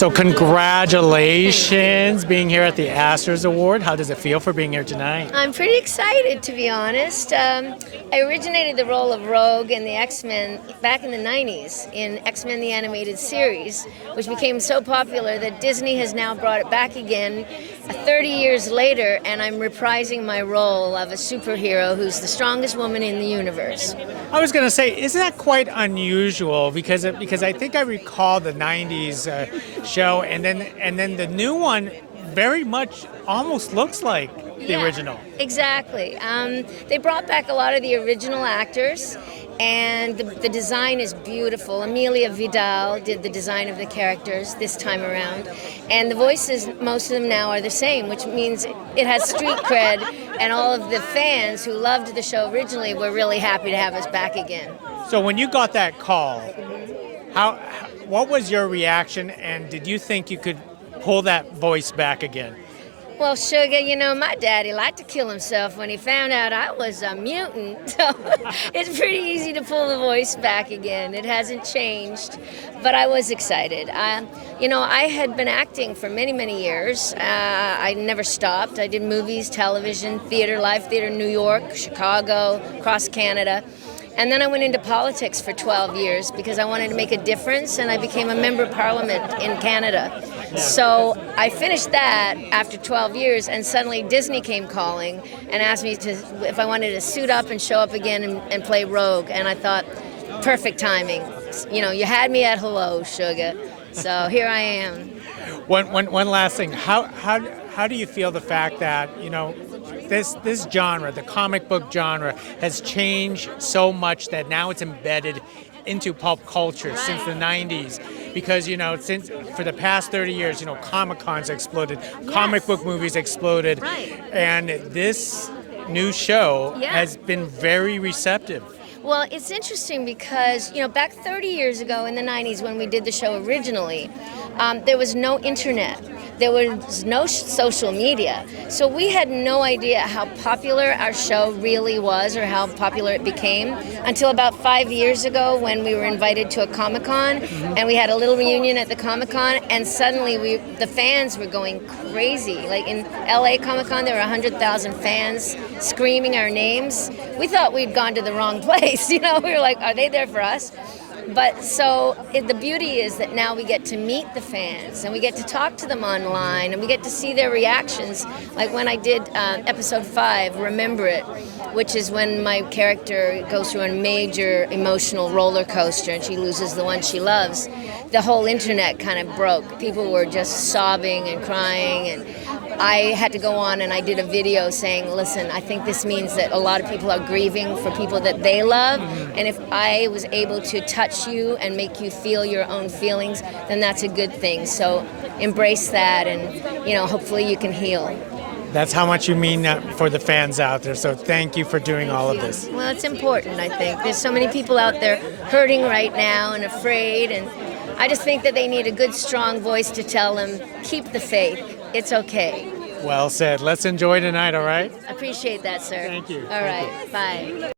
So congratulations being here at the Astra Award. How does it feel for being here tonight? I'm pretty excited, to be honest. I originated the role of Rogue in the X-Men back in the 90s in X-Men the Animated Series, which became so popular that Disney has now brought it back again 30 years later, and I'm reprising my role of a superhero who's the strongest woman in the universe. I was going to say, isn't that quite unusual? Because I think I recall the '90s show, and then the new one very much almost looks like the original. Exactly. They brought back a lot of the original actors, and the design is beautiful. Amelia Vidal did the design of the characters this time around, and the voices, most of them now are the same, which means it has street cred, and all of the fans who loved the show originally were really happy to have us back again. So when you got that call, what was your reaction, and did you think you could pull that voice back again? Well, Sugar, you know, my daddy liked to kill himself when he found out I was a mutant, so it's pretty easy to pull the voice back again. It hasn't changed, but I was excited. I had been acting for many, many years. I never stopped. I did movies, television, theater, live theater in New York, Chicago, across Canada. And then I went into politics for 12 years because I wanted to make a difference, and I became a member of parliament in Canada. So I finished that after 12 years, and suddenly Disney came calling and asked me if I wanted to suit up and show up again and play Rogue. And I thought, perfect timing. You know, you had me at hello, Sugar. So here I am. One last thing. How do you feel the fact that, you know, this genre, the comic book genre, has changed so much that now it's embedded into pulp culture since the 90s? Because, you know, for the past 30 years, you know, Comic-Cons exploded, comic book movies exploded, and this new show has been very receptive. Well, it's interesting because, you know, back 30 years ago in the 90s when we did the show originally, there was no internet. There was no social media. So we had no idea how popular our show really was or how popular it became until about 5 years ago when we were invited to a Comic-Con, and we had a little reunion at the Comic-Con, and suddenly the fans were going crazy. Like in LA Comic-Con, there were 100,000 fans screaming our names. We thought we'd gone to the wrong place. You know, we were like, are they there for us? But so the beauty is that now we get to meet the fans, and we get to talk to them online, and we get to see their reactions. Like when I did episode 5, Remember It, which is when my character goes through a major emotional roller coaster and she loses the one she loves. The whole internet kind of broke. People were just sobbing and crying, and I had to go on and I did a video saying, listen, I think this means that a lot of people are grieving for people that they love, and if I was able to touch you and make you feel your own feelings, then that's a good thing. So embrace that, and, you know, hopefully you can heal. That's how much you mean for the fans out there, so thank you for doing all of this. Well, it's important, I think. There's so many people out there hurting right now and afraid, and I just think that they need a good, strong voice to tell them, keep the faith. It's okay. Well said. Let's enjoy tonight, all right? Appreciate that, sir. Thank you. All right. Bye.